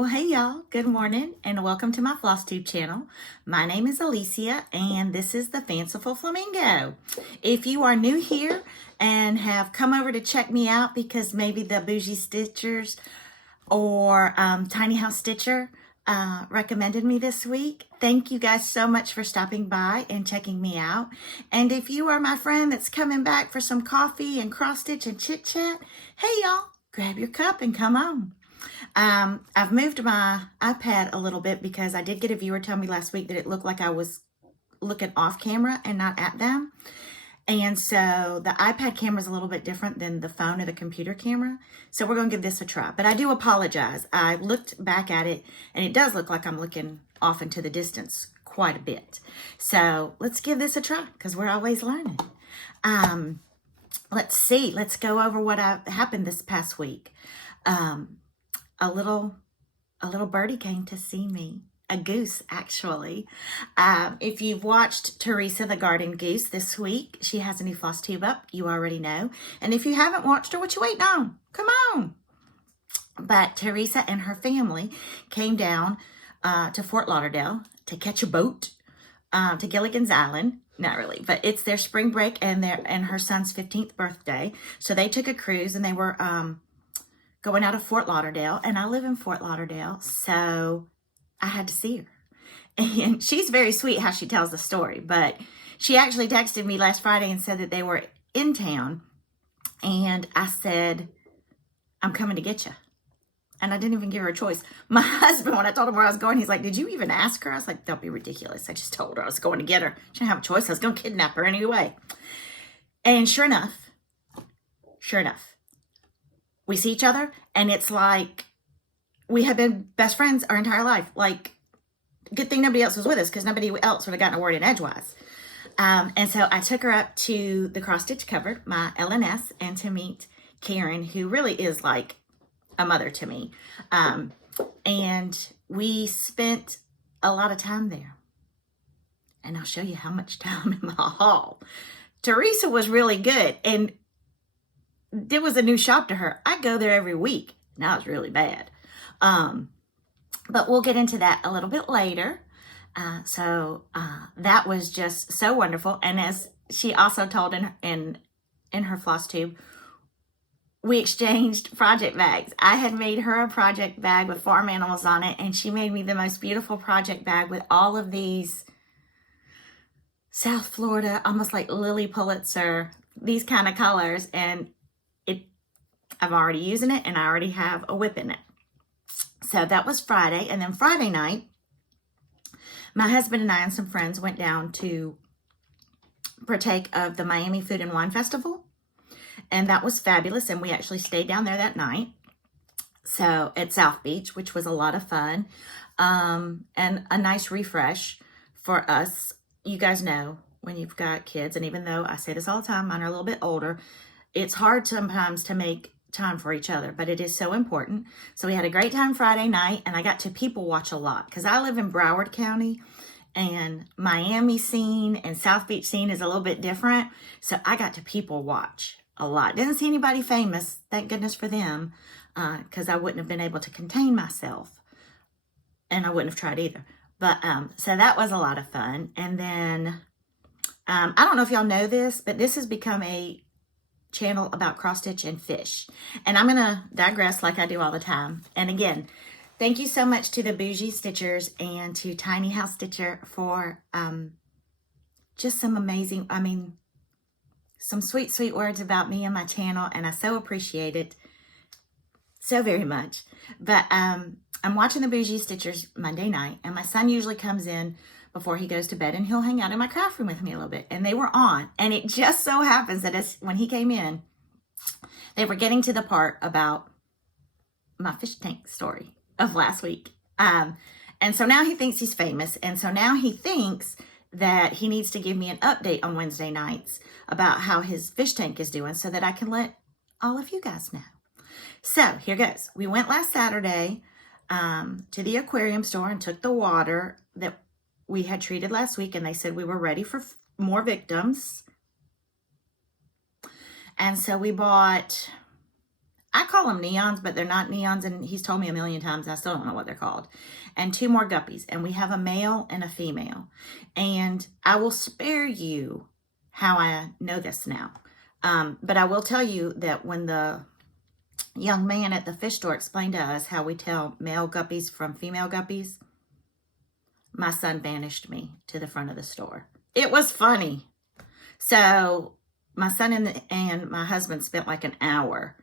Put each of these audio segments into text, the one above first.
Well, hey y'all, good morning and welcome to my Flosstube channel. My name is Alicia and this is the Fanciful Flamingo. If you are new here and have come over to check me out because maybe the Bougie Stitchers or Tiny House Stitcher recommended me this week, thank you guys so much for stopping by and checking me out. And if you are my friend that's coming back for some coffee and cross stitch and chit chat, hey y'all, grab your cup and come on. I've moved my iPad a little bit because I did get a viewer tell me last week that it looked like I was looking off camera and not at them. And so the iPad camera is a little bit different than the phone or the computer camera. So we're going to give this a try. But I do apologize. I looked back at it and it does look like I'm looking off into the distance quite a bit. So let's give this a try because we're always learning. Let's see. Let's go over what happened this past week. A little birdie came to see me, a goose actually. If you've watched Teresa the Garden Goose this week, she has a new floss tube up, you already know. And if you haven't watched her, what you waiting on? Come on. But Teresa and her family came down to Fort Lauderdale to catch a boat to Gilligan's Island. Not really, but it's their spring break and her son's 15th birthday. So they took a cruise and they were going out of Fort Lauderdale, and I live in Fort Lauderdale, so I had to see her. And she's very sweet how she tells the story, but she actually texted me last Friday and said that they were in town, and I said, I'm coming to get you. And I didn't even give her a choice. My husband, when I told him where I was going, he's like, did you even ask her? I was like, don't be ridiculous. I just told her I was going to get her. She didn't have a choice. I was going to kidnap her anyway. And sure enough, we see each other, and it's like we have been best friends our entire life. Like, good thing nobody else was with us because nobody else would have gotten a word in edgewise. And so I took her up to the cross stitch cupboard, my LNS, and to meet Karen, who really is like a mother to me. And we spent a lot of time there. And I'll show you how much time in my haul. Teresa was really good, and it was a new shop to her. I go there every week. Now it's really bad. But we'll get into that a little bit later. That was just so wonderful. And as she also told in her floss tube, we exchanged project bags. I had made her a project bag with farm animals on it, and she made me the most beautiful project bag with all of these South Florida, almost like Lily Pulitzer, these kind of colors. And I'm already using it, and I already have a whip in it. So that was Friday. And then Friday night, my husband and I and some friends went down to partake of the Miami Food and Wine Festival. And that was fabulous. And we actually stayed down there that night. So at South Beach, which was a lot of fun. And a nice refresh for us. You guys know when you've got kids, and even though I say this all the time, mine are a little bit older, it's hard sometimes to make time for each other, but it is so important. So we had a great time Friday night, and I got to people watch a lot because I live in Broward County, and Miami scene and South Beach scene is a little bit different. So I got to people watch a lot. Didn't see anybody famous, thank goodness for them, because I wouldn't have been able to contain myself, and I wouldn't have tried either. But so that was a lot of fun. And then I don't know if y'all know this, but this has become a channel about cross stitch and fish, and I'm gonna digress like I do all the time. And again, thank you so much to the Bougie Stitchers and to Tiny House Stitcher for just some amazing, some sweet words about me and my channel, and I so appreciate it so very much. But I'm watching the Bougie Stitchers Monday night, and my son usually comes in before he goes to bed, and he'll hang out in my craft room with me a little bit. And they were on, and it just so happens that when he came in, they were getting to the part about my fish tank story of last week. And so now he thinks he's famous, and so now he thinks that he needs to give me an update on Wednesday nights about how his fish tank is doing so that I can let all of you guys know. So here goes. We went last Saturday to the aquarium store and took the water that we had treated last week, and they said we were ready for more victims. And so we bought I call them neons, but they're not neons, and he's told me a million times, and I still don't know what they're called. And 2 more guppies, and we have a male and a female. And I will spare you how I know this now. But I will tell you that when the young man at the fish store explained to us how we tell male guppies from female guppies, my son banished me to the front of the store. It was funny. So my son and my husband spent like an hour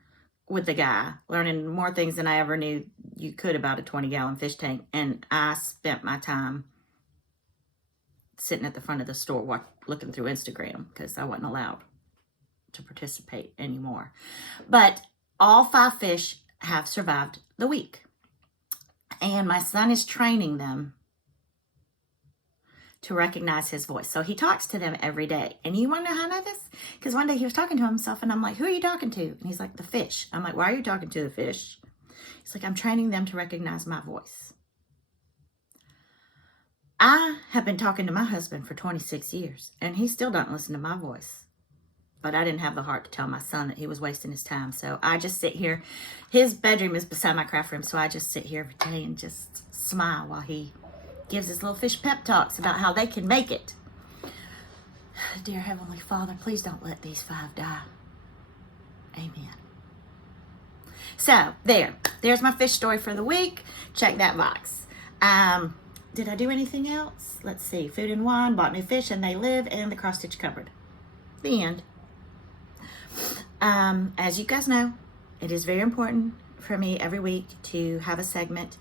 with the guy, learning more things than I ever knew you could about a 20-gallon fish tank. And I spent my time sitting at the front of the store looking through Instagram because I wasn't allowed to participate anymore. But all 5 fish have survived the week. And my son is training them to recognize his voice. So he talks to them every day. And you want to know how I know this? Because one day he was talking to himself and I'm like, who are you talking to? And he's like, the fish. I'm like, why are you talking to the fish? He's like, I'm training them to recognize my voice. I have been talking to my husband for 26 years and he still doesn't listen to my voice. But I didn't have the heart to tell my son that he was wasting his time. So I just sit here. His bedroom is beside my craft room. So I just sit here every day and just smile while he gives his little fish pep talks about how they can make it. Dear Heavenly Father, please don't let these 5 die. Amen. So, there's my fish story for the week. Check that box. Did I do anything else? Let's see. Food and wine, bought new fish, and they live in the cross-stitch cupboard. The end. As you guys know, it is very important for me every week to have a segment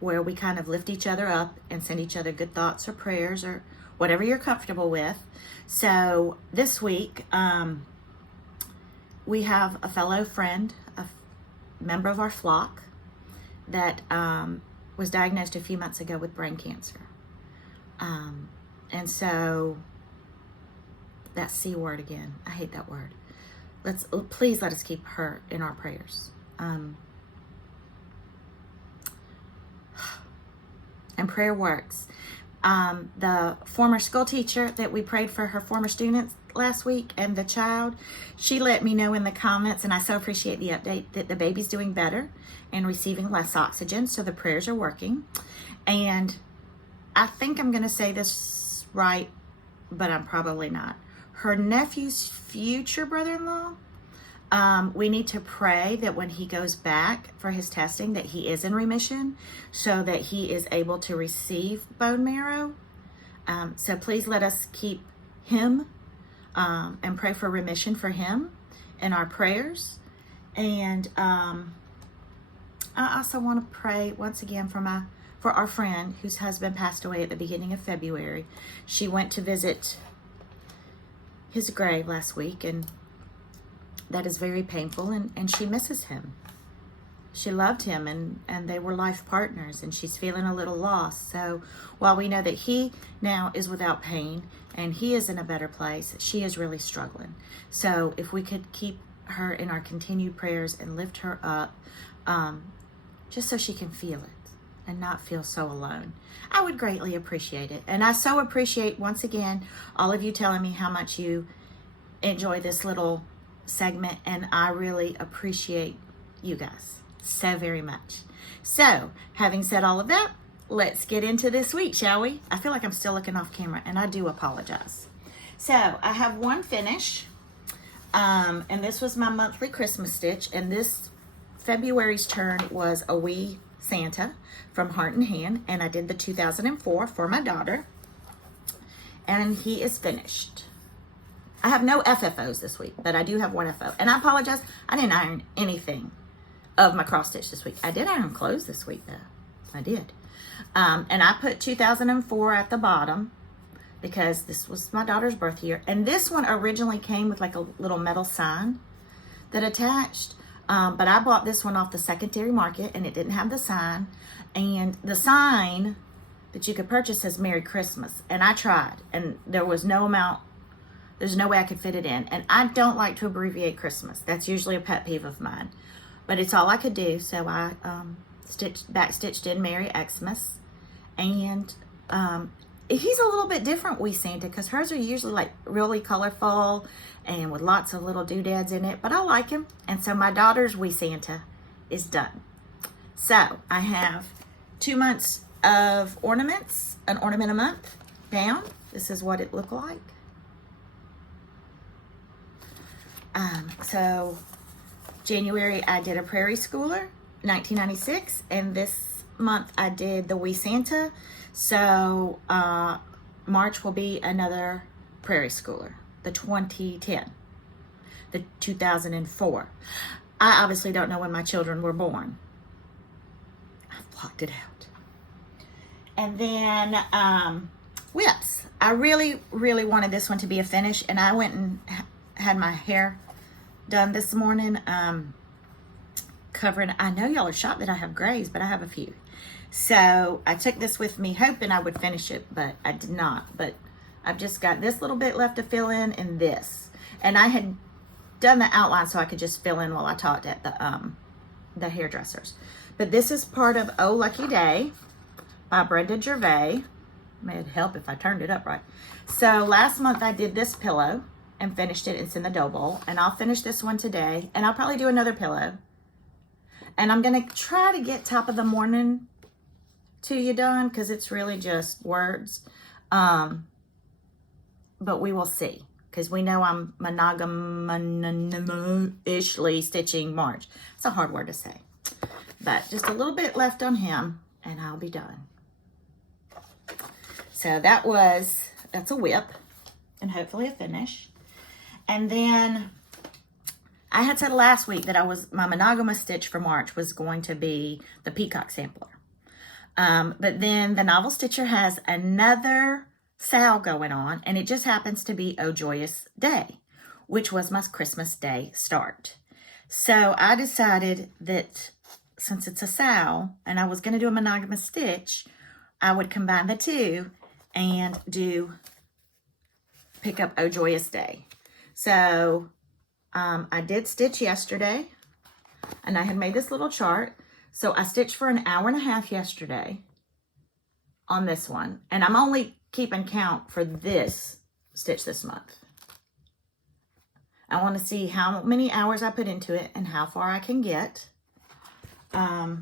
where we kind of lift each other up and send each other good thoughts or prayers or whatever you're comfortable with. So this week, we have a fellow friend, a member of our flock that was diagnosed a few months ago with brain cancer. And so that C word again, I hate that word. Please let us keep her in our prayers. And prayer works. The former school teacher that we prayed for her former students last week and the child, she let me know in the comments, and I so appreciate the update, that the baby's doing better and receiving less oxygen, so the prayers are working. And I think I'm going to say this right, but I'm probably not. Her nephew's future brother-in-law, we need to pray that when he goes back for his testing that he is in remission so that he is able to receive bone marrow. So please let us keep him and pray for remission for him in our prayers. And I also want to pray once again for our friend whose husband passed away at the beginning of February. She went to visit his grave last week, and that is very painful, and she misses him. She loved him, and they were life partners, and she's feeling a little lost. So while we know that he now is without pain and he is in a better place, she is really struggling. So if we could keep her in our continued prayers and lift her up, just so she can feel it and not feel so alone, I would greatly appreciate it. And I so appreciate, once again, all of you telling me how much you enjoy this little segment, and I really appreciate you guys so very much. So, having said all of that, let's get into this week, shall we? I feel like I'm still looking off camera, and I do apologize. So, I have one finish, and this was my monthly Christmas stitch, and this February's turn was a wee Santa from Heart and Hand, and I did the 2004 for my daughter, and he is finished. I have no FFOs this week, but I do have one FO. And I apologize, I didn't iron anything of my cross stitch this week. I did iron clothes this week, though. I did. And I put 2004 at the bottom because this was my daughter's birth year. And this one originally came with like a little metal sign that attached. But I bought this one off the secondary market, and it didn't have the sign. And the sign that you could purchase says Merry Christmas. And I tried, and there's no way I could fit it in. And I don't like to abbreviate Christmas. That's usually a pet peeve of mine. But it's all I could do. So I back stitched in Merry Xmas. And he's a little bit different, wee Santa, because hers are usually like really colorful and with lots of little doodads in it, but I like him. And so my daughter's wee Santa is done. So I have 2 months of ornaments, an ornament a month down. This is what it looked like. So January I did a Prairie Schooler, 1996, and this month I did the wee Santa. So March will be another Prairie Schooler, the 2010, the 2004. I obviously don't know when my children were born. I've blocked it out. And then whips. I really, really wanted this one to be a finish, and I went and had my hair done this morning, covering. I know y'all are shocked that I have grays, but I have a few. So I took this with me hoping I would finish it, but I did not. But I've just got this little bit left to fill in and this. And I had done the outline so I could just fill in while I talked at the hairdressers. But this is part of Oh Lucky Day by Brenda Gervais. It'd help if I turned it up right. So last month I did this pillow and finished it. It's in the dough bowl. And I'll finish this one today. And I'll probably do another pillow. And I'm going to try to get top of the morning to you done, because it's really just words. But we will see, because we know I'm monogamishly stitching March. It's a hard word to say. But just a little bit left on him and I'll be done. So that's a whip and hopefully a finish. And then I had said last week that my monogamous stitch for March was going to be the peacock sampler. But then the Novel Stitcher has another sale going on, and it just happens to be Oh Joyous Day, which was my Christmas Day start. So I decided that since it's a sale and I was going to do a monogamous stitch, I would combine the two and pick up Oh Joyous Day. So I did stitch yesterday, and I had made this little chart. So I stitched for an hour and a half yesterday on this one. And I'm only keeping count for this stitch this month. I want to see how many hours I put into it and how far I can get. So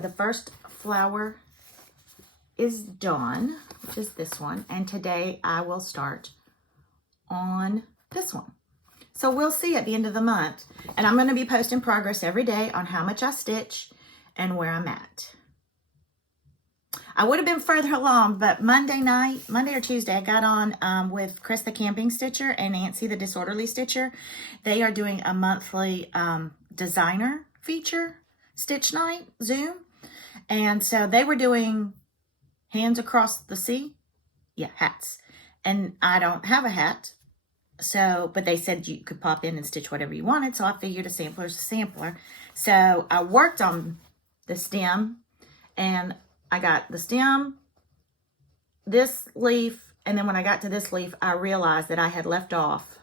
the first flower is done, which is this one. And today I will start on this one. So we'll see at the end of the month. And I'm going to be posting progress every day on how much I stitch and where I'm at. I would have been further along, but Monday or Tuesday, I got on with Chris the Camping Stitcher and Nancy the Disorderly Stitcher. They are doing a monthly designer feature stitch night Zoom. And so they were doing hands across the sea. Yeah, hats. And I don't have a hat. So, but they said you could pop in and stitch whatever you wanted. So I figured a sampler is a sampler. So I worked on the stem, and I got the stem, this leaf, and then when I got to this leaf, I realized that I had left off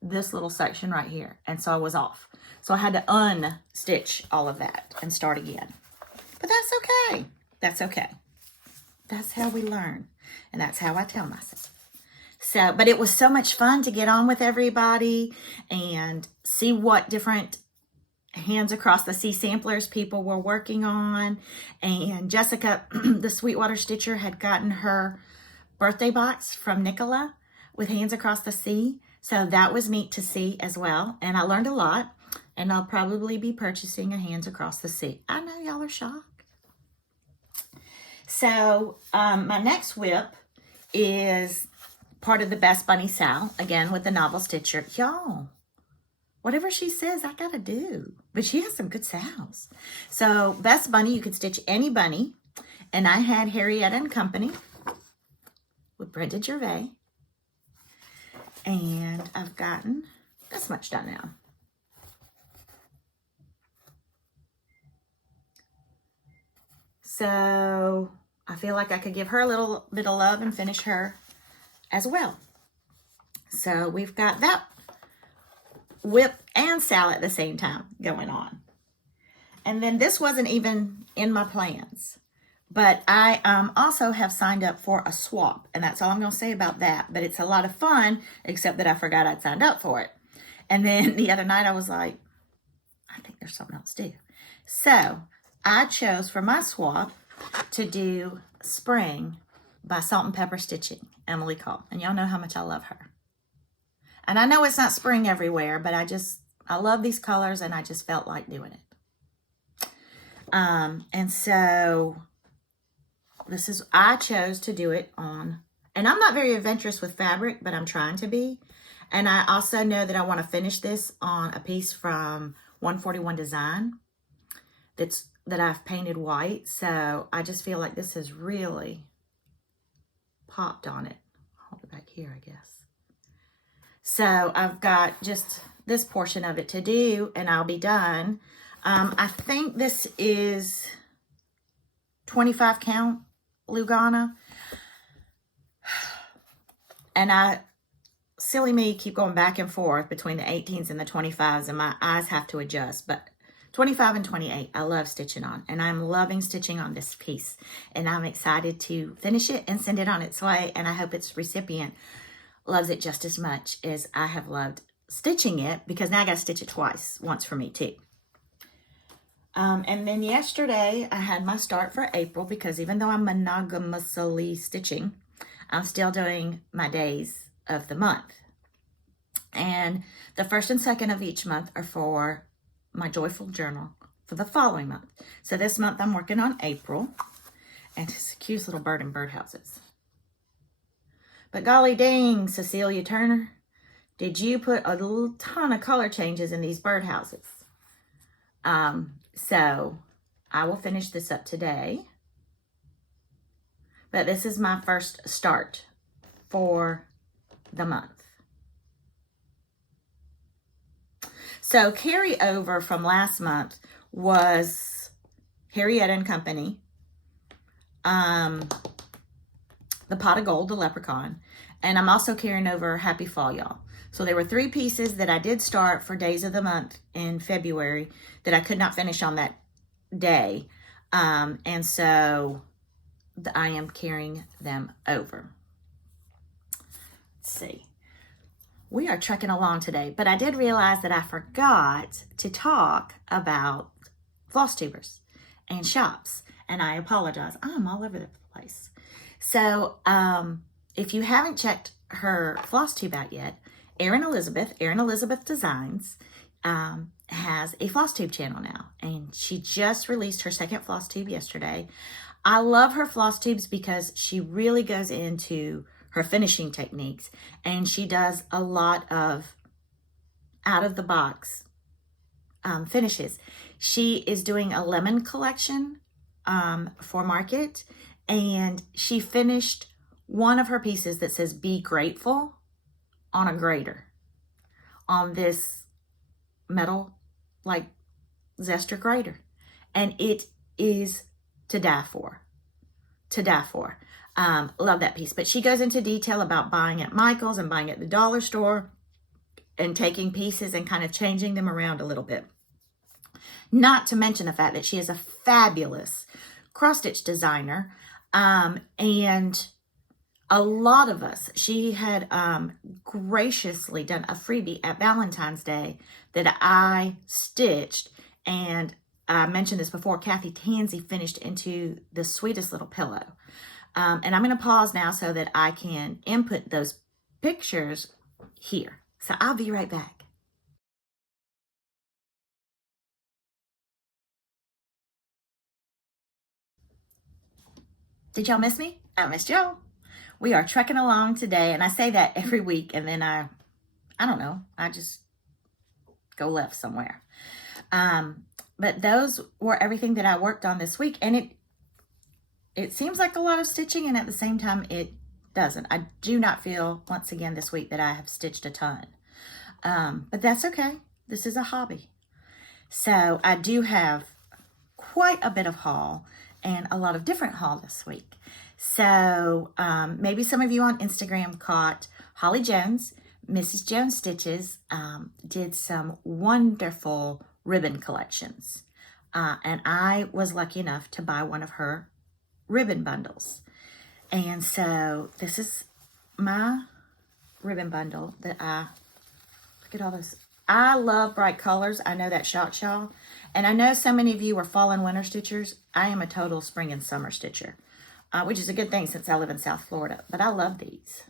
this little section right here. And so I was off. So I had to unstitch all of that and start again. But that's okay. That's okay. That's how we learn. And that's how I tell myself. So, but it was so much fun to get on with everybody and see what different hands across the sea samplers people were working on. And Jessica, the Sweetwater Stitcher, had gotten her birthday box from Nicola with Hands Across the Sea. So that was neat to see as well. And I learned a lot. And I'll probably be purchasing a Hands Across the Sea. I know y'all are shocked. So my next whip is part of the Best Bunny Sal, again with the Novel Stitcher. Y'all, whatever she says, I gotta do. But she has some good sals. So Best Bunny, you could stitch any bunny. And I had Harrietta and Company with Brenda Gervais. And I've gotten this much done now. So I feel like I could give her a little bit of love and finish her as well. So we've got that whip and sal at the same time going on. And then this wasn't even in my plans, But I also have signed up for a swap, and that's all I'm going to say about that. But it's a lot of fun, except that I forgot I'd signed up for it. And then the other night I was like, I think there's something else to do. So I chose for my swap to do Spring by Salt and Pepper Stitching, Emily Cole. And y'all know how much I love her. And I know it's not spring everywhere, but I love these colors, and I just felt like doing it. And so I chose to do it on, and I'm not very adventurous with fabric, but I'm trying to be. And I also know that I want to finish this on a piece from 141 Design that I've painted white. So I just feel like this has really popped on it. Hold it back here, I guess. So I've got just this portion of it to do, and I'll be done. I think this is 25 count Lugana. And silly me, keep going back and forth between the 18s and the 25s, and my eyes have to adjust. But 25 and 28, I love stitching on, and I'm loving stitching on this piece. And I'm excited to finish it and send it on its way, and I hope its recipient loves it just as much as I have loved stitching it, because now I got to stitch it twice, once for me too. And then yesterday I had my start for April, because even though I'm monogamously stitching, I'm still doing my days of the month. And the first and second of each month are for my joyful journal for the following month. So this month I'm working on April, and it's a cute little bird and birdhouses. But golly dang, Cecilia Turner, did you put a little ton of color changes in these birdhouses? So I will finish this up today. But this is my first start for the month. So carryover from last month was Harrietta and Company, the Pot of Gold, the Leprechaun, and I'm also carrying over Happy Fall, y'all. So there were 3 pieces that I did start for days of the month in February that I could not finish on that day. And so I am carrying them over. Let's see. We are trekking along today, but I did realize that I forgot to talk about Flosstubers and shops, and I apologize. I'm all over the place. So if you haven't checked her Flosstube out yet, Erin Elizabeth Designs, has a Flosstube channel now, and she just released her second Flosstube yesterday. I love her Flosstubes because she really goes into her finishing techniques, and she does a lot of out-of-the-box finishes. She is doing a lemon collection for market, and she finished one of her pieces that says "Be Grateful" on a grater on this metal like zester grater, and it is to die for. Love that piece. But she goes into detail about buying at Michael's and buying at the dollar store and taking pieces and kind of changing them around a little bit. Not to mention the fact that she is a fabulous cross-stitch designer, and a lot of us, she had graciously done a freebie at Valentine's Day that I stitched, and I mentioned this before, Kathy Tansey finished into the sweetest little pillow. And I'm going to pause now so that I can input those pictures here. So I'll be right back. Did y'all miss me? I missed y'all. We are trekking along today, and I say that every week, and then I don't know, I just go left somewhere. But those were everything that I worked on this week, and it seems like a lot of stitching, and at the same time it doesn't. I do not feel, once again this week, that I have stitched a ton. But that's okay. This is a hobby. So I do have quite a bit of haul and a lot of different haul this week. So maybe some of you on Instagram caught Holly Jones, Mrs. Jones Stitches, did some wonderful ribbon collections. And I was lucky enough to buy one of her ribbon bundles. And so this is my ribbon bundle that look at all this. I love bright colors. I know that shocked y'all. And I know so many of you are fall and winter stitchers. I am a total spring and summer stitcher, which is a good thing since I live in South Florida. But I love these.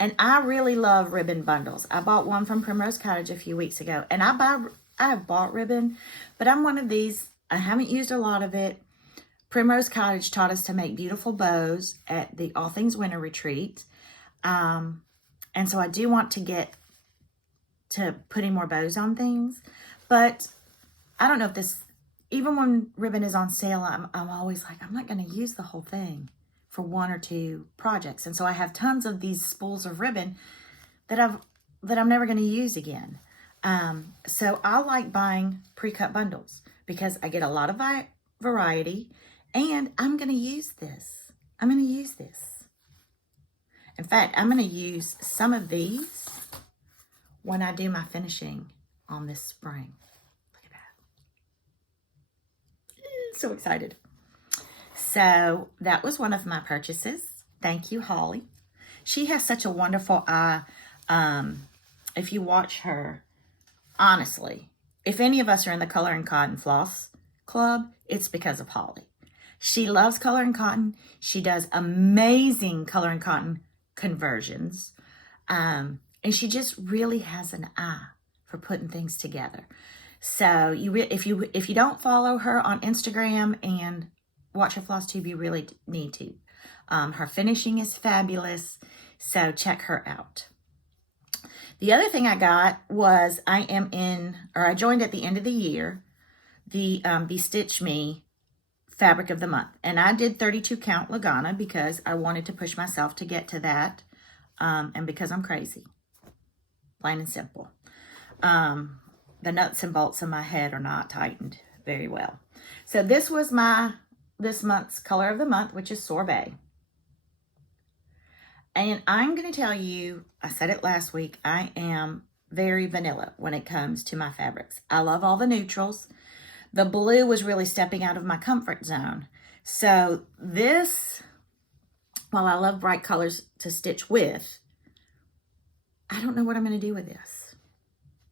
And I really love ribbon bundles. I bought one from Primrose Cottage a few weeks ago. And I have bought ribbon, but I'm one of these. I haven't used a lot of it. Primrose Cottage taught us to make beautiful bows at the All Things Winter Retreat. And so I do want to get to putting more bows on things. But I don't know if this, even when ribbon is on sale, I'm always like, I'm not going to use the whole thing for one or two projects. And so I have tons of these spools of ribbon that I'm never going to use again. So I like buying pre-cut bundles because I get a lot of variety, and I'm going to use this. I'm going to use this. In fact, I'm going to use some of these when I do my finishing on this spring. Look at that. So excited. So that was one of my purchases. Thank you, Holly. She has such a wonderful eye. If you watch her, honestly, if any of us are in the Color and Cotton Floss Club, it's because of Holly. She loves color and cotton. She does amazing color and cotton conversions. And she just really has an eye for putting things together. So if you don't follow her on Instagram and watch her floss tube, you really need to. Her finishing is fabulous. So check her out. The other thing I got was I joined at the end of the year, the Bestitch Me Fabric of the Month. And I did 32 count Lagana because I wanted to push myself to get to that. And because I'm crazy. Plain and simple. The nuts and bolts in my head are not tightened very well. So this was this month's color of the month, which is Sorbet. And I'm going to tell you, I said it last week, I am very vanilla when it comes to my fabrics. I love all the neutrals. The blue was really stepping out of my comfort zone. So this, while I love bright colors to stitch with, I don't know what I'm going to do with this.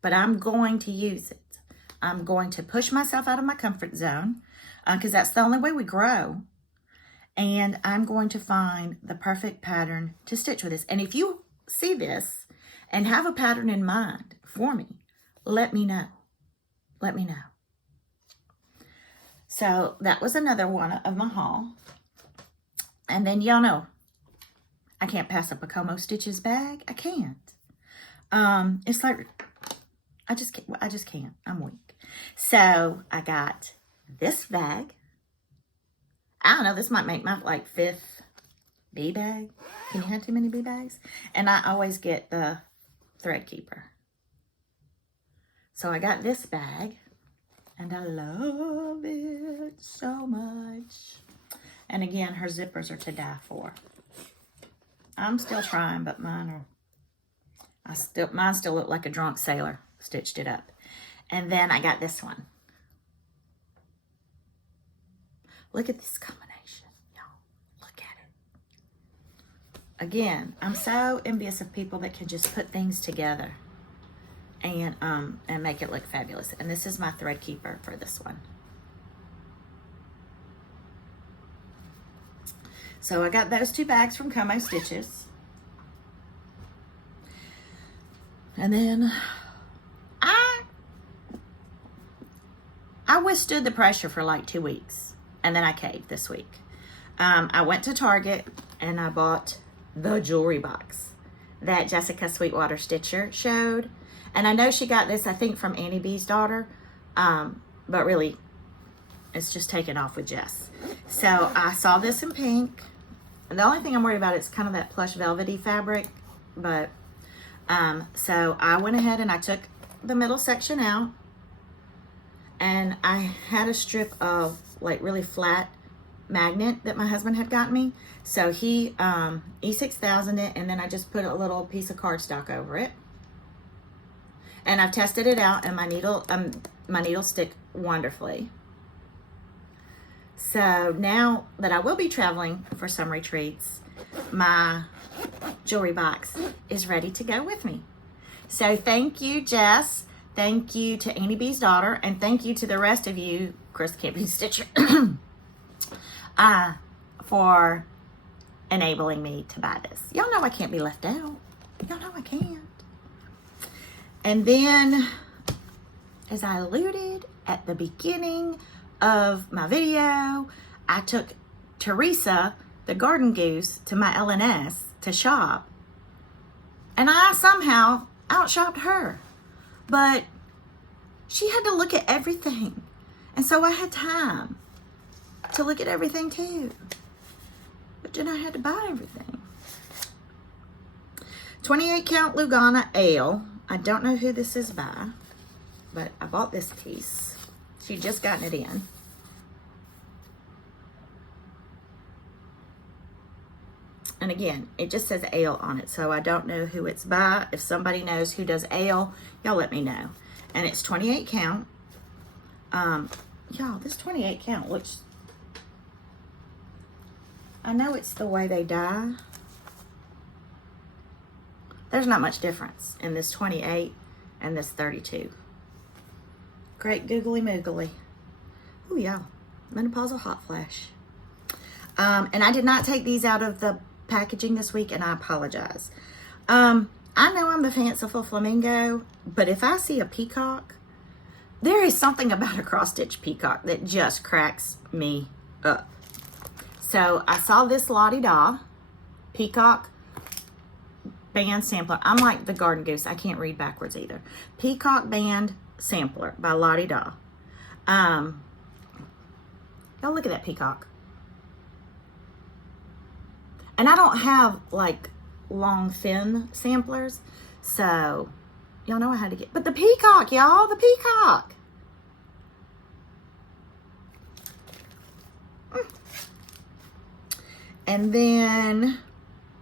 But I'm going to use it. I'm going to push myself out of my comfort zone because that's the only way we grow. And I'm going to find the perfect pattern to stitch with this. And if you see this and have a pattern in mind for me, let me know. Let me know. So that was another one of my haul. And then y'all know, I can't pass up a Como Stitches bag. I can't. It's like, I just can't. I'm weak. So I got this bag. I don't know, this might make my like 5th bee bag. Can you have too many bee bags? And I always get the thread keeper. So I got this bag and I love it so much. And again, her zippers are to die for. I'm still trying, but mine still look like a drunk sailor. Stitched it up. And then I got this one. Look at this combination, y'all. Look at it. Again, I'm so envious of people that can just put things together and make it look fabulous. And this is my thread keeper for this one. So I got those 2 bags from Como Stitches. And then I withstood the pressure for like 2 weeks. And then I caved this week. I went to Target and I bought the jewelry box that Jessica Sweetwater Stitcher showed. And I know she got this, I think, from Annie B's daughter. But really, it's just taken off with Jess. So I saw this in pink. And the only thing I'm worried about is kind of that plush velvety fabric. But so I went ahead and I took the middle section out. And I had a strip of like really flat magnet that my husband had got me. So he E6000 it, and then I just put a little piece of cardstock over it. And I've tested it out, and my needle stick wonderfully. So now that I will be traveling for some retreats, my jewelry box is ready to go with me. So thank you, Jess. Thank you to Annie B's daughter, and thank you to the rest of you, Chris Camping Stitcher, for enabling me to buy this. Y'all know I can't be left out. Y'all know I can't. And then, as I alluded at the beginning of my video, I took Teresa, the garden goose, to my LNS to shop. And I somehow outshopped her. But she had to look at everything. And so I had time to look at everything too. But then I had to buy everything. 28 count Lugana Ale. I don't know who this is by, but I bought this piece. She just gotten it in. And again, it just says ale on it, so I don't know who it's by. If somebody knows who does ale, y'all let me know. And it's 28 count. Y'all, this 28 count looks... I know it's the way they dye. There's not much difference in this 28 and this 32. Great googly moogly. Ooh, y'all. Menopausal hot flash. And I did not take these out of the packaging this week, and I apologize. I know I'm the Fanciful Flamingo, but if I see a peacock, there is something about a cross-stitch peacock that just cracks me up. So I saw this La-Di-Da peacock band sampler. I'm like the garden goose. I can't read backwards either. Peacock band sampler by La-Di-Da. Y'all look at that peacock. And I don't have like long, thin samplers. So y'all know I had to get, but the peacock, y'all, the peacock. And then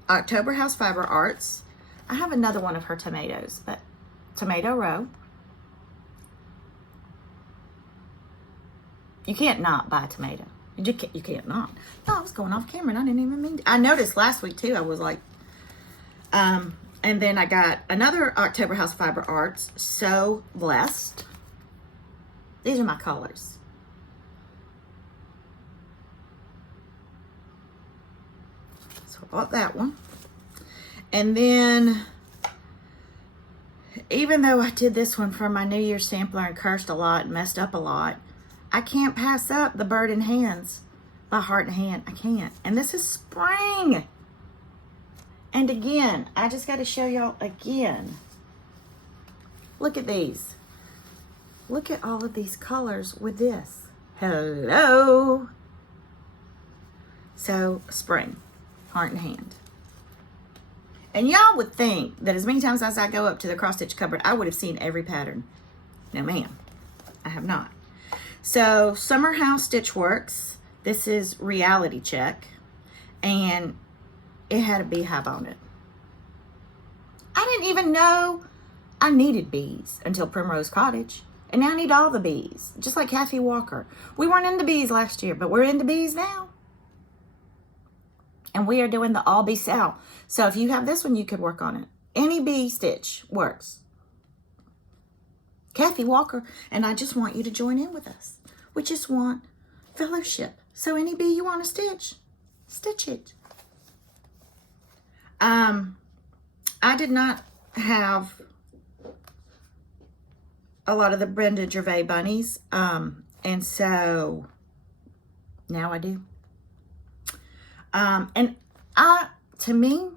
October House Fiber Arts. I have another one of her tomatoes, but Tomato Row. You can't not buy a tomato. You can't not. No, I was going off camera and I didn't even mean to. I noticed last week too, I was like, and then I got another October House Fiber Arts, So Blessed. These are my colors. So I bought that one. And then, even though I did this one for my New Year's sampler and cursed a lot and messed up a lot, I can't pass up the Bird in Hands by Heart and Hand. I can't. And this is spring. And again, I just got to show y'all again. Look at these. Look at all of these colors with this. Hello. So, spring. Heart and Hand. And y'all would think that as many times as I go up to the cross-stitch cupboard, I would have seen every pattern. No, ma'am. I have not. So, Summer House Stitch Works. This is Reality Check. And it had a beehive on it. I didn't even know I needed bees until Primrose Cottage. And now I need all the bees. Just like Kathy Walker. We weren't into bees last year, but we're into bees now. And we are doing the all bee sale. So if you have this one, you could work on it. Any bee stitch works. Kathy Walker, and I just want you to join in with us. We just want fellowship. So any bee you want to stitch, stitch it. I did not have a lot of the Brenda Gervais bunnies, and so now I do. And to me,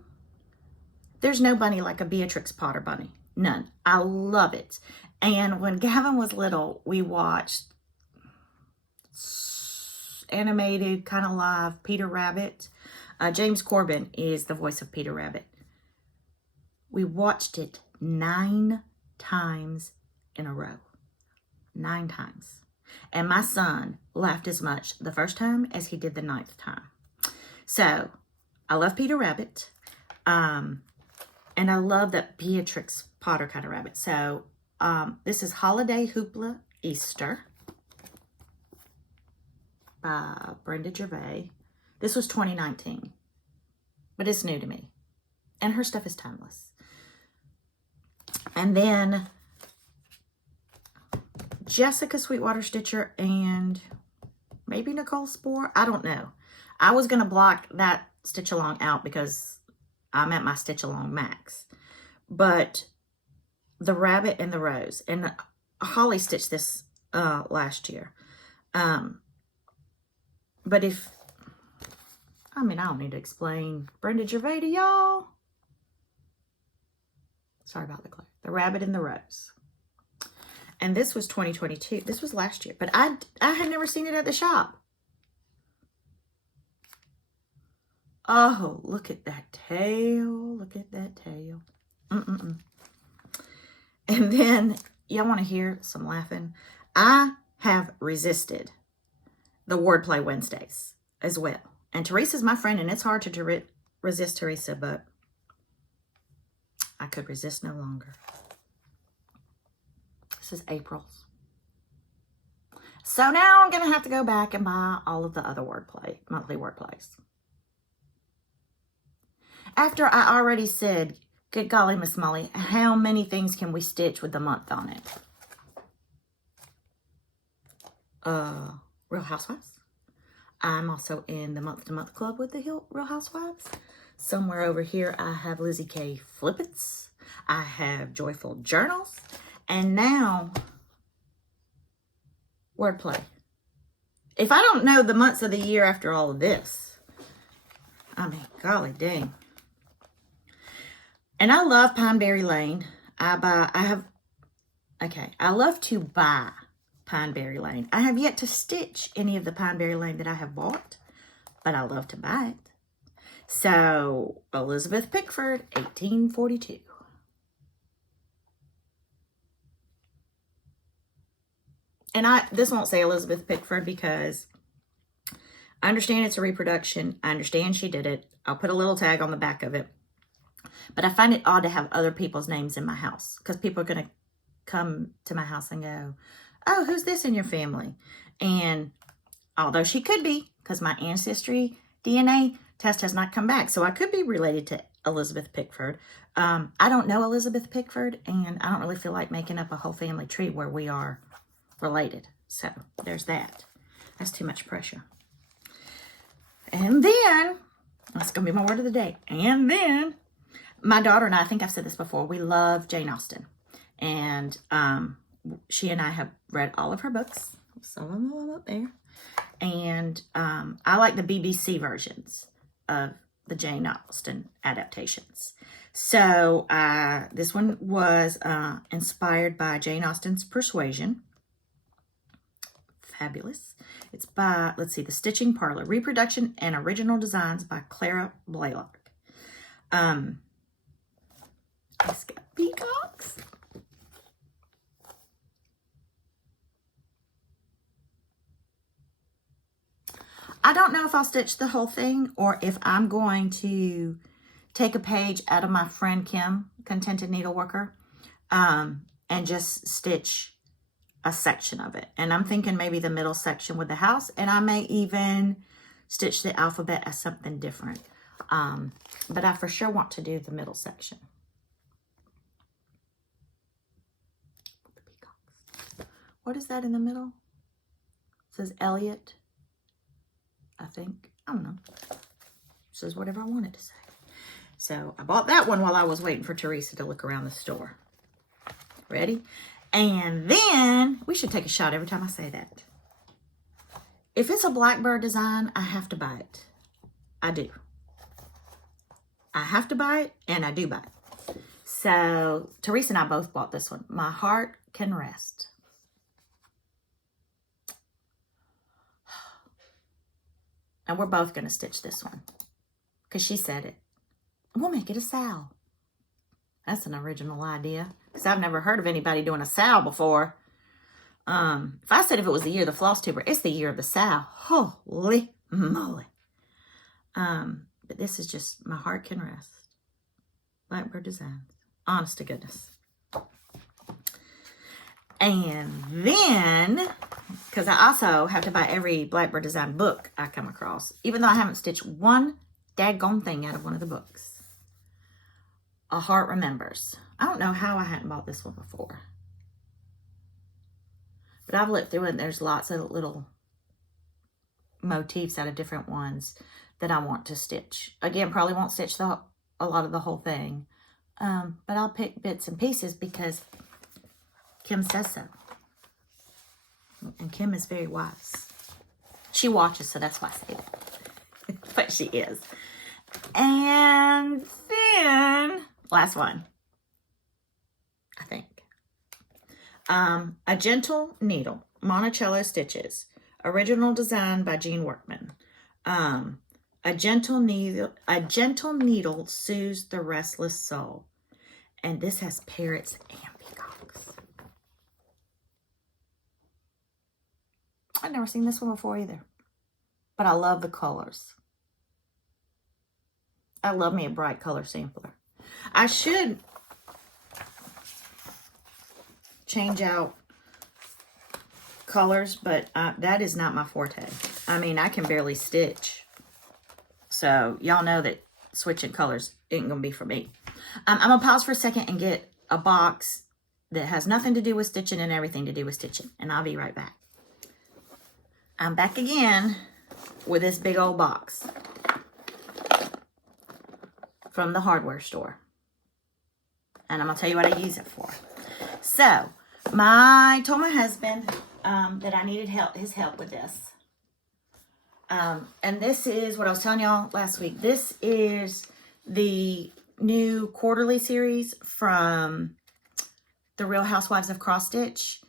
there's no bunny like a Beatrix Potter bunny. None. I love it. And when Gavin was little, we watched animated, kind of live Peter Rabbit. James Corbin is the voice of Peter Rabbit. We watched it 9 times in a row. 9 times. And my son laughed as much the first time as he did the 9th time. So, I love Peter Rabbit. And I love that Beatrix Potter kind of rabbit. So, this is Holiday Hoopla Easter. by Brenda Gervais. This was 2019, but it's new to me. And her stuff is timeless. And then Jessica Sweetwater Stitcher and maybe Nicole Spohr. I don't know. I was going to block that stitch along out because I'm at my stitch along max. But the rabbit and the rose. And Holly stitched this last year. But if, I mean, I don't need to explain Brenda Gervais to y'all. Sorry about the glare. The rabbit and the rose. And this was 2022. This was last year. But I had never seen it at the shop. Oh, look at that tail. Look at that tail. And then, y'all want to hear some laughing? I have resisted the Wordplay Wednesdays as well. And Teresa's my friend, and it's hard to resist Teresa, but I could resist no longer. This is April's. So now I'm going to have to go back and buy all of the other monthly wordplays. After I already said, good golly, Miss Molly, how many things can we stitch with the month on it? Real Housewives. I'm also in the month-to-month club with the Real Housewives. Somewhere over here, I have Lizzie K. Flippets. I have Joyful Journals. And now, Wordplay. If I don't know the months of the year after all of this, I mean, golly dang. And I love Pineberry Lane. I love to buy Pineberry Lane. I have yet to stitch any of the Pineberry Lane that I have bought, but I love to buy it. So, Elizabeth Pickford, 1842. And this won't say Elizabeth Pickford because I understand it's a reproduction. I understand she did it. I'll put a little tag on the back of it. But I find it odd to have other people's names in my house because people are going to come to my house and go, oh, who's this in your family? And although she could be, because my ancestry DNA test has not come back, so I could be related to Elizabeth Pickford. I don't know Elizabeth Pickford, and I don't really feel like making up a whole family tree where we are related. So there's that. That's too much pressure. And then, that's going to be my word of the day. And then, my daughter and I think I've said this before, we love Jane Austen. And she and I have read all of her books. Some of them are up there. And I like the BBC versions of the Jane Austen adaptations. So this one was inspired by Jane Austen's Persuasion. Fabulous. It's by, let's see, The Stitching Parlor, reproduction and original designs by Clara Blaylock. It's got peacocks. I don't know if I'll stitch the whole thing or if I'm going to take a page out of my friend Kim, Contented Needleworker, and just stitch a section of it. And I'm thinking maybe the middle section with the house, and I may even stitch the alphabet as something different. But I for sure want to do the middle section. What is that in the middle? It says Elliot, I think. I don't know. It says whatever I want it to say. So I bought that one while I was waiting for Teresa to look around the store. Ready? And then we should take a shot every time I say that. If it's a Blackbird design, I have to buy it. I do. I have to buy it, and I do buy it. So Teresa and I both bought this one. My heart can rest. And we're both going to stitch this one because she said it. We'll make it a sow. That's an original idea because I've never heard of anybody doing a sow before. If I said if it was the year of the Flosstuber, it's the year of the sow. Holy moly. But this is just my heart can rest. Blackbird Designs. Honest to goodness. And then, because I also have to buy every Blackbird design book I come across, even though I haven't stitched one daggone thing out of one of the books. A Heart Remembers. I don't know how I hadn't bought this one before. But I've looked through it and there's lots of little motifs out of different ones that I want to stitch. Again, probably won't stitch a lot of the whole thing. But I'll pick bits and pieces because Kim says so. And Kim is very wise. She watches, so that's why I say that. But she is. And then, last one, I think. A Gentle Needle, Monticello Stitches. Original design by Jean Workman. A gentle needle soothes the restless soul. And this has parrots and peacocks. I've never seen this one before either. But I love the colors. I love me a bright color sampler. I should change out colors, but that is not my forte. I mean, I can barely stitch. So y'all know that switching colors ain't gonna be for me. I'm gonna pause for a second and get a box that has nothing to do with stitching and everything to do with stitching, and I'll be right back. I'm back again with this big old box from the hardware store, and I'm gonna tell you what I use it for. So I told my husband that I needed his help with this. And this is what I was telling y'all last week. This is the new quarterly series from the Real Housewives of Cross Stitch.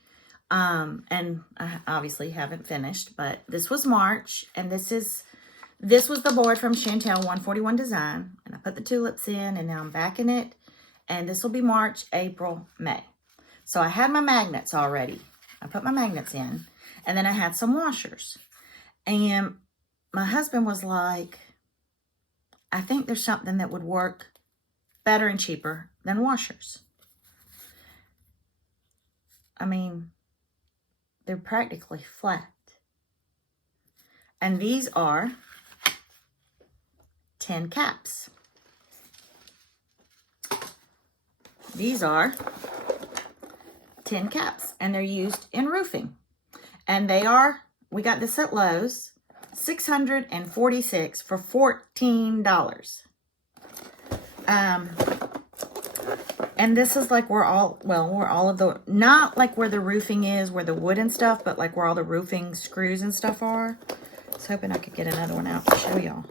And I obviously haven't finished, but this was March, and this was the board from Chantel 141 Design, and I put the tulips in, and now I'm backing it, and this will be March, April, May. So I had my magnets already. I put my magnets in, and then I had some washers, and my husband was like, I think there's something that would work better and cheaper than washers. I mean, they're practically flat. And these are 10 caps. These are 10 caps, and they're used in roofing. And they are, we got this at Lowe's, $646 for $14. And this is like where all of the, not like where the roofing is, where the wood and stuff, but like where all the roofing screws and stuff are. I was hoping I could get another one out to show y'all.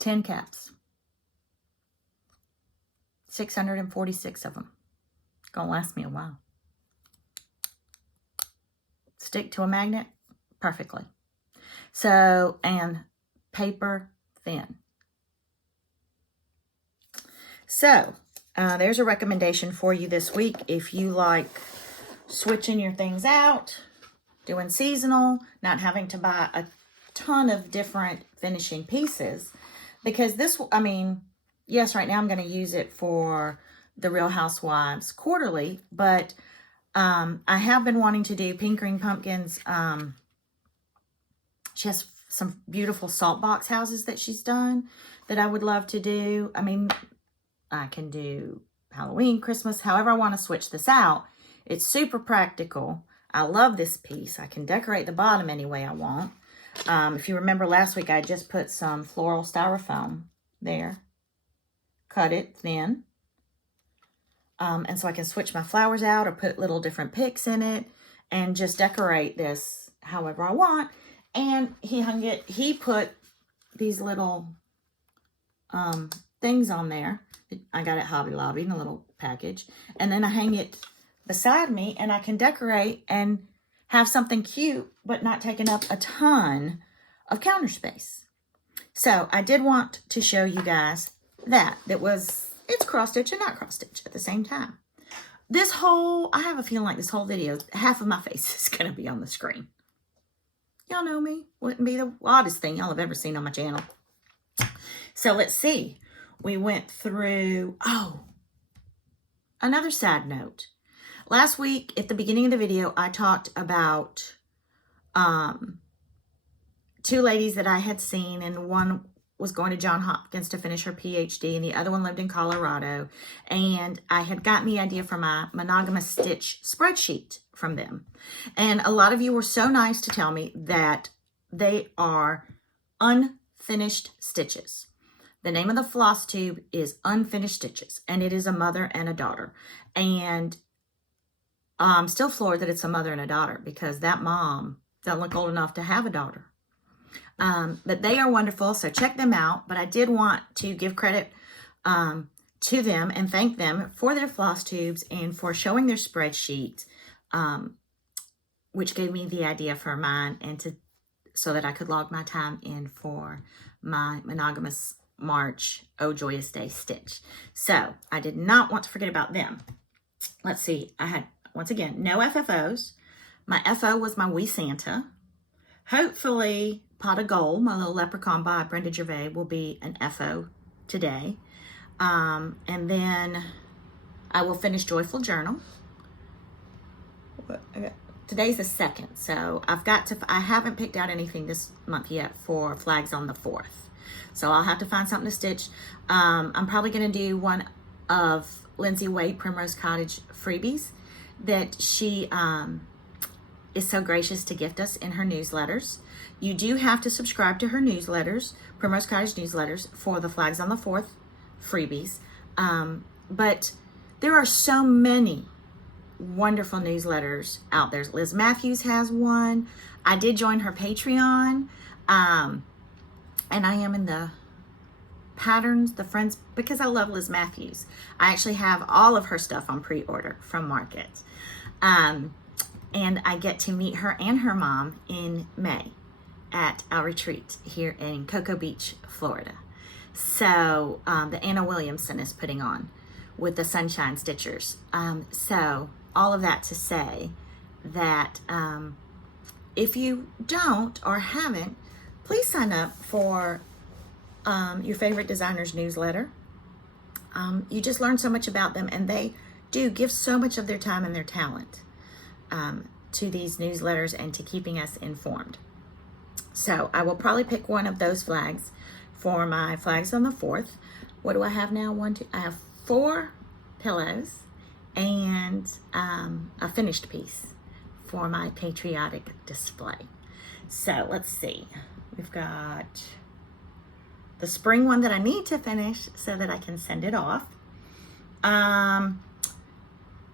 $10 caps. 646 of them. Gonna last me a while. Stick to a magnet perfectly. So, and paper thin. So, there's a recommendation for you this week if you like switching your things out, doing seasonal, not having to buy a ton of different finishing pieces. Because this, I mean, yes, right now I'm going to use it for the Real Housewives quarterly, but I have been wanting to do Pink Green Pumpkins. She has some beautiful salt box houses that she's done that I would love to do. I mean, I can do Halloween, Christmas, however I want to switch this out. It's super practical. I love this piece. I can decorate the bottom any way I want. If you remember last week, I just put some floral styrofoam there. Cut it thin. And so I can switch my flowers out or put little different picks in it and just decorate this however I want. And he put these little things on there. I got it Hobby Lobby in a little package. And then I hang it beside me and I can decorate and have something cute, but not taking up a ton of counter space. So I did want to show you guys it's cross stitch and not cross stitch at the same time. I have a feeling like this whole video, half of my face is going to be on the screen. Y'all know me. Wouldn't be the oddest thing y'all have ever seen on my channel. So let's see. we went through, oh, another sad note. Last week, at the beginning of the video, I talked about two ladies that I had seen, and one was going to Johns Hopkins to finish her PhD, and the other one lived in Colorado. And I had gotten the idea for my monogamous stitch spreadsheet from them. And a lot of you were so nice to tell me that they are unfinished stitches. The name of the floss tube is Unfinished Stitches, and it is a mother and a daughter. And I'm still floored that it's a mother and a daughter, because that mom doesn't look old enough to have a daughter. But they are wonderful, so check them out. But I did want to give credit to them and thank them for their floss tubes and for showing their spreadsheet, which gave me the idea for mine, and so that I could log my time in for my monogamous March Oh Joyous Day stitch. So I did not want to forget about them. Let's see, I had, once again, no FFOs. My FO was my Wee Santa. Hopefully Pot of Gold, my little leprechaun by Brenda Gervais, will be an FO today. And then I will finish Joyful Journal. Today's the 2nd, so I haven't picked out anything this month yet for Flags on the 4th. So I'll have to find something to stitch. I'm probably going to do one of Lindsay Wade Primrose Cottage freebies that she is so gracious to gift us in her newsletters. You do have to subscribe to her newsletters, Primrose Cottage newsletters, for the Flags on the 4th freebies. But there are so many wonderful newsletters out there. Liz Matthews has one. I did join her Patreon. And I am in the patterns, the friends, because I love Liz Matthews. I actually have all of her stuff on pre-order from Market. And I get to meet her and her mom in May at our retreat here in Cocoa Beach, Florida. So the Anna Williamson is putting on with the Sunshine Stitchers. So all of that to say that if you don't or haven't, please sign up for your favorite designer's newsletter. You just learn so much about them, and they do give so much of their time and their talent to these newsletters and to keeping us informed. So I will probably pick one of those flags for my Flags on the 4th. What do I have now? I have 4 pillows and a finished piece for my patriotic display. So let's see. We've got the spring one that I need to finish so that I can send it off.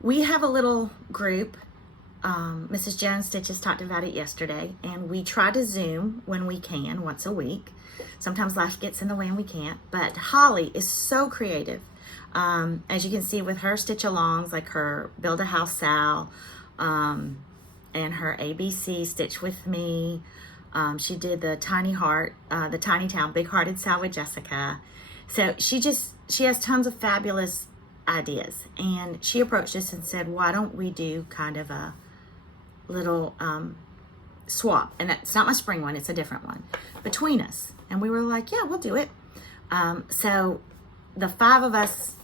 We have a little group. Mrs. Jones Stitches talked about it yesterday, and we try to Zoom when we can, once a week. Sometimes life gets in the way and we can't, but Holly is so creative. As you can see with her stitch-alongs, like her Build a House Sal, and her ABC Stitch With Me. She did the Tiny Heart, the Tiny Town, Big Hearted Sal with Jessica. So she has tons of fabulous ideas. And she approached us and said, why don't we do kind of a little swap? And it's not my spring one, it's a different one, between us. And we were like, yeah, we'll do it. So the 5 of us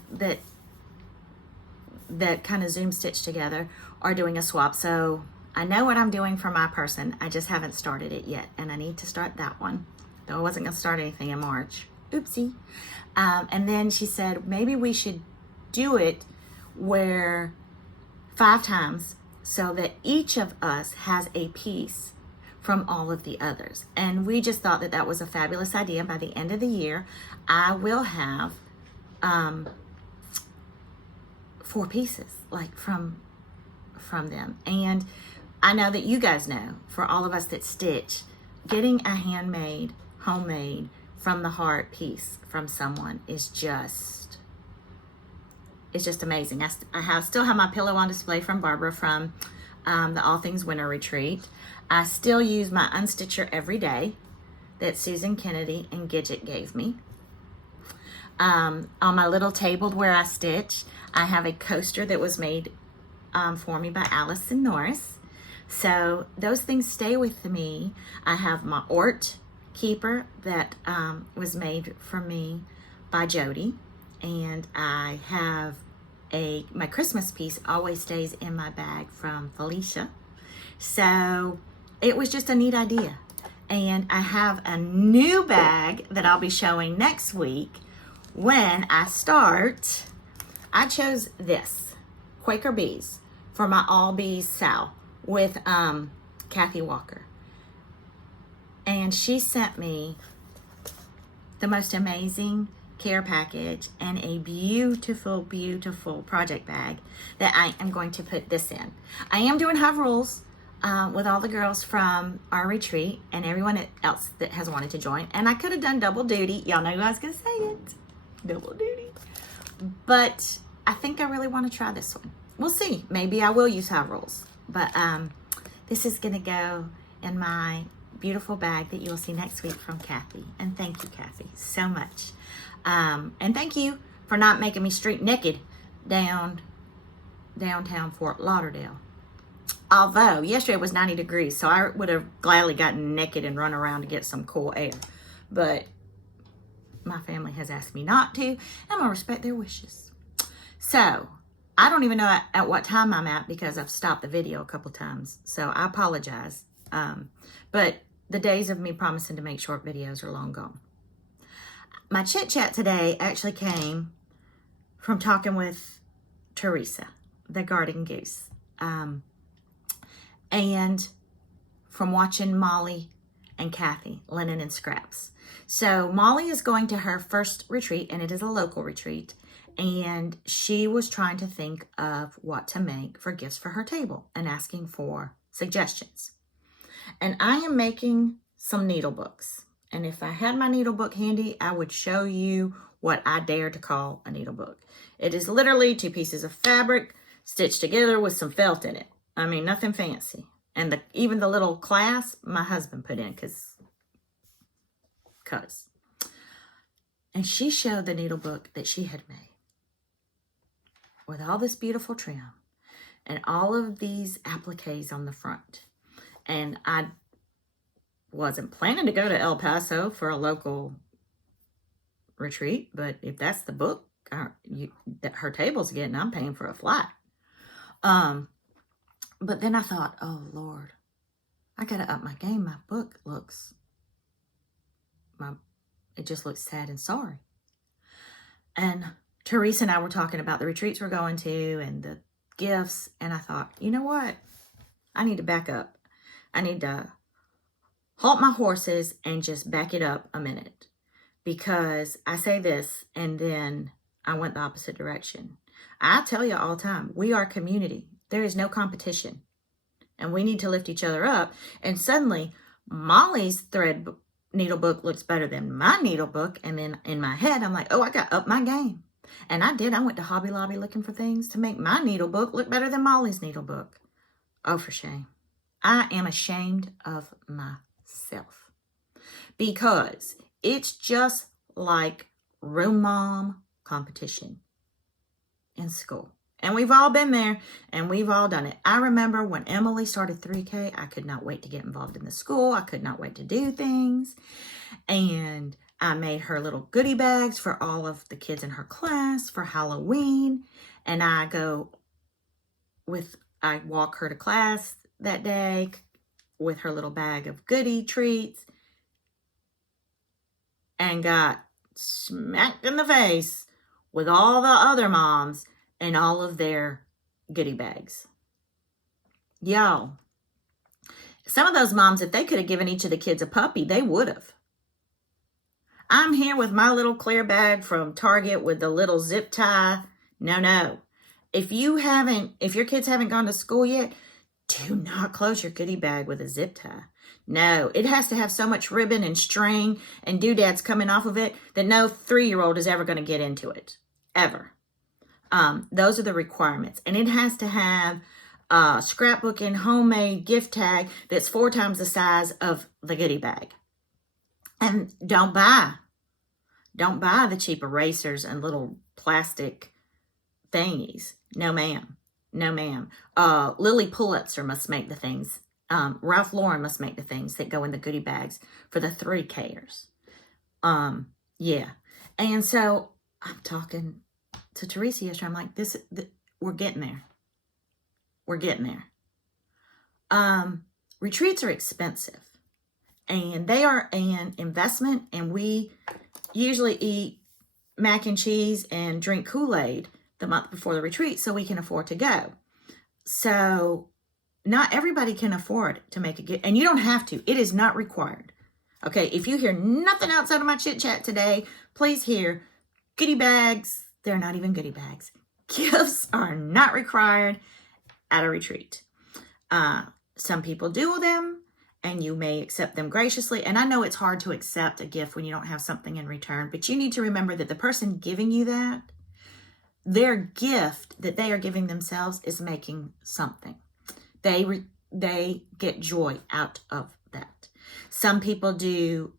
that kind of Zoom stitch together are doing a swap. So I know what I'm doing for my person. I just haven't started it yet, and I need to start that one. Though I wasn't going to start anything in March. Oopsie. And then she said, maybe we should do it where 5 times so that each of us has a piece from all of the others. And we just thought that that was a fabulous idea. By the end of the year, I will have 4 pieces, like from them. And I know that you guys know, for all of us that stitch, getting a handmade, homemade, from the heart piece from someone is just, it's just amazing. I still have my pillow on display from Barbara from the All Things Winter Retreat. I still use my Unstitcher Every Day that Susan Kennedy and Gidget gave me. On my little table where I stitch, I have a coaster that was made for me by Allison Norris. So those things stay with me. I have my Ort Keeper that was made for me by Jody. And I have my Christmas piece always stays in my bag from Felicia. So it was just a neat idea. And I have a new bag that I'll be showing next week when I start. I chose this, Quaker Bees, for my All Bees Sal with Kathy Walker. And she sent me the most amazing care package and a beautiful, beautiful project bag that I am going to put this in. I am doing Have Rules with all the girls from our retreat and everyone else that has wanted to join. And I could have done double duty. Y'all know I was going to say it. Double duty. But I think I really want to try this one. We'll see. Maybe I will use Have Rules. But this is going to go in my beautiful bag that you'll see next week from Kathy. And thank you, Kathy, so much. And thank you for not making me street naked downtown Fort Lauderdale. Although yesterday was 90 degrees, so I would have gladly gotten naked and run around to get some cool air. But my family has asked me not to. I'm going to respect their wishes. So I don't even know at what time I'm at because I've stopped the video a couple times. So I apologize. But the days of me promising to make short videos are long gone. My chit chat today actually came from talking with Teresa, the garden goose, and from watching Molly and Kathy, Linen and Scraps. So Molly is going to her first retreat, and it is a local retreat, and she was trying to think of what to make for gifts for her table and asking for suggestions. And I am making some needle books. And if I had my needle book handy, I would show you what I dare to call a needle book. It is literally 2 pieces of fabric stitched together with some felt in it. I mean, nothing fancy. And even the little clasp, my husband put in because. And she showed the needle book that she had made with all this beautiful trim and all of these appliques on the front. And I wasn't planning to go to El Paso for a local retreat, but if that's the book that her table's getting, I'm paying for a flight. But then I thought, oh Lord, I gotta up my game. My book it just looks sad and sorry. And Teresa and I were talking about the retreats we're going to and the gifts, and I thought, you know what? I need to back up. I need to halt my horses and just back it up a minute, because I say this and then I went the opposite direction. I tell you all the time, we are community. There is no competition, and we need to lift each other up. And suddenly Molly's thread needle book looks better than my needle book. And then in my head, I'm like, oh, I got to up my game. And I did. I went to Hobby Lobby looking for things to make my needle book look better than Molly's needle book. Oh, for shame. I am ashamed of myself, because it's just like room mom competition in school. And we've all been there and we've all done it. I remember when Emily started 3K, I could not wait to get involved in the school. I could not wait to do things. And I made her little goodie bags for all of the kids in her class for Halloween. And I walk her to class that day with her little bag of goodie treats, and got smacked in the face with all the other moms and all of their goodie bags. Yo, some of those moms, if they could have given each of the kids a puppy, they would have. I'm here with my little clear bag from Target with the little zip tie. No. If your kids haven't gone to school yet, do not close your goodie bag with a zip tie. No, it has to have so much ribbon and string and doodads coming off of it that no 3-year-old is ever going to get into it. Ever. Those are the requirements. And it has to have a scrapbooking homemade gift tag that's 4 times the size of the goodie bag. And don't buy the cheap erasers and little plastic thingies. No, ma'am. Lily Pulitzer must make the things. Ralph Lauren must make the things that go in the goodie bags for the 3Kers. Yeah. And so I'm talking to Teresa yesterday. I'm like, we're getting there. We're getting there. Retreats are expensive, and they are an investment, and we usually eat mac and cheese and drink Kool-Aid the month before the retreat so we can afford to go. So not everybody can afford to make a gift, and you don't have to. It is not required. Okay, if you hear nothing outside of my chit chat today, please hear goodie bags. They're not even goodie bags. Gifts are not required at a retreat. Some people do them, and you may accept them graciously. And I know it's hard to accept a gift when you don't have something in return, but you need to remember that the person giving you that, their gift that they are giving themselves is making something. They get joy out of that. Some people do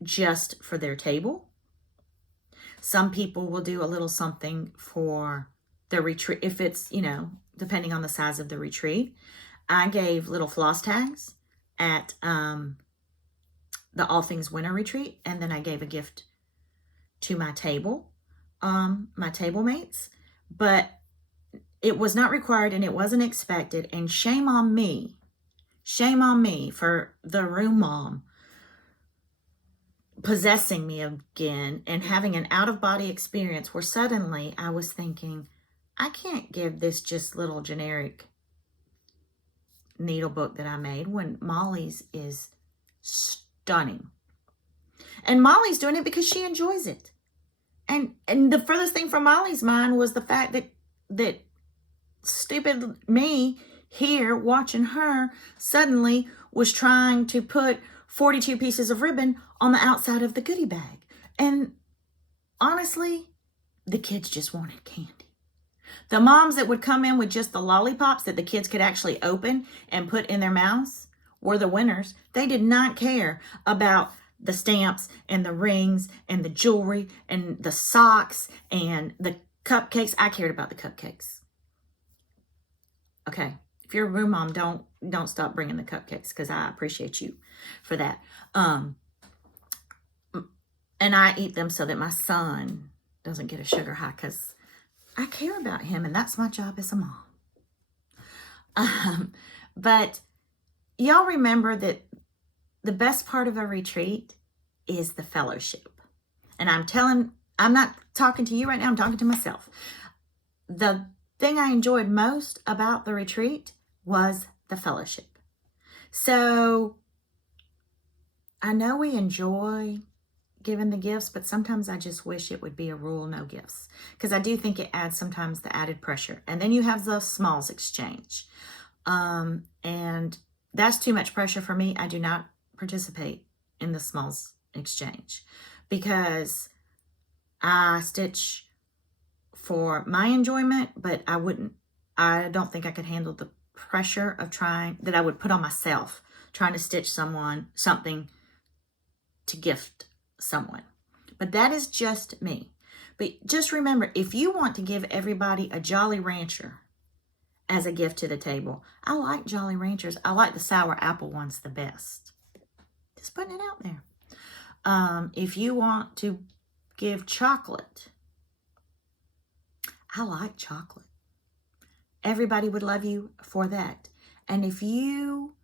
just for their table. Some people will do a little something for the retreat, if it's, depending on the size of the retreat. I gave little floss tags at the All Things Winter Retreat, and then I gave a gift to my table, my table mates, but it was not required and it wasn't expected, and shame on me for the room mom possessing me again and having an out-of-body experience where suddenly I was thinking, I can't give this just little generic needle book that I made when Molly's is stunning. And Molly's doing it because she enjoys it. And the furthest thing from Molly's mind was the fact that stupid me here watching her suddenly was trying to put 42 pieces of ribbon on the outside of the goodie bag. And honestly, the kids just wanted candy. The moms that would come in with just the lollipops that the kids could actually open and put in their mouths were the winners. They did not care about the stamps and the rings and the jewelry and the socks and the cupcakes. I cared about the cupcakes. Okay, if you're a room mom, don't stop bringing the cupcakes, because I appreciate you for that. And I eat them so that my son doesn't get a sugar high, because I care about him, and that's my job as a mom. But y'all remember that the best part of a retreat is the fellowship. And I'm not talking to you right now, I'm talking to myself. The thing I enjoyed most about the retreat was the fellowship. So I know we enjoy giving the gifts, but sometimes I just wish it would be a rule, no gifts, because I do think it adds sometimes the added pressure. And then you have the smalls exchange, and that's too much pressure for me. I do not participate in the smalls exchange because I stitch for my enjoyment, but I don't think I could handle the pressure of that I would put on myself trying to stitch something to gift someone. But that is just me. But just remember, if you want to give everybody a Jolly Rancher as a gift to the table, I like Jolly Ranchers. I like the sour apple ones the best. Just putting it out there. If you want to give chocolate, I like chocolate. Everybody would love you for that. And if you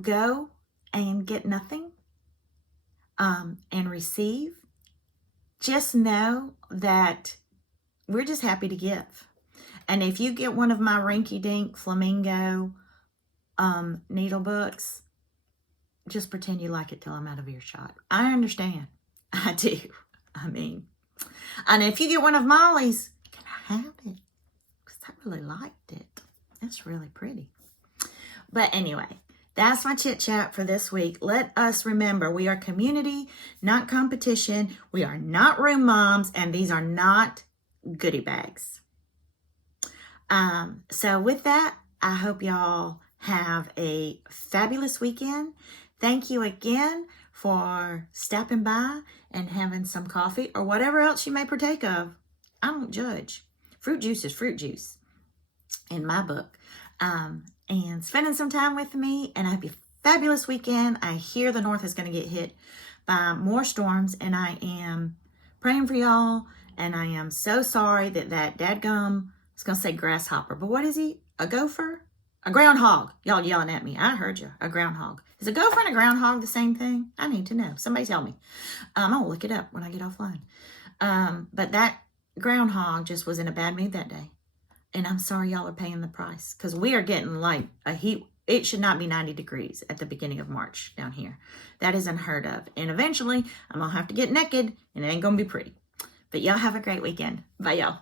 go and get nothing, and receive, just know that we're just happy to give. And if you get one of my rinky-dink Flamingo needle books, just pretend you like it till I'm out of earshot. I understand. I do. And if you get one of Molly's, can I have it? Because I really liked it. It's really pretty. But anyway, that's my chit chat for this week. Let us remember, we are community, not competition. We are not room moms, and these are not goodie bags. So with that, I hope y'all have a fabulous weekend. Thank you again for stopping by and having some coffee or whatever else you may partake of. I don't judge. Fruit juice is fruit juice in my book. And spending some time with me, and I hope you have a fabulous weekend. I hear the north is going to get hit by more storms, and I am praying for y'all, and I am so sorry that dadgum, I was going to say grasshopper, but what is he? A gopher? A groundhog. Y'all yelling at me. I heard you. A groundhog. Is a gopher and a groundhog the same thing? I need to know. Somebody tell me. I'll look it up when I get offline. But that groundhog just was in a bad mood that day. And I'm sorry y'all are paying the price, because we are getting like a heat. It should not be 90 degrees at the beginning of March down here. That is unheard of. And eventually I'm going to have to get naked, and it ain't going to be pretty. But y'all have a great weekend. Bye, y'all.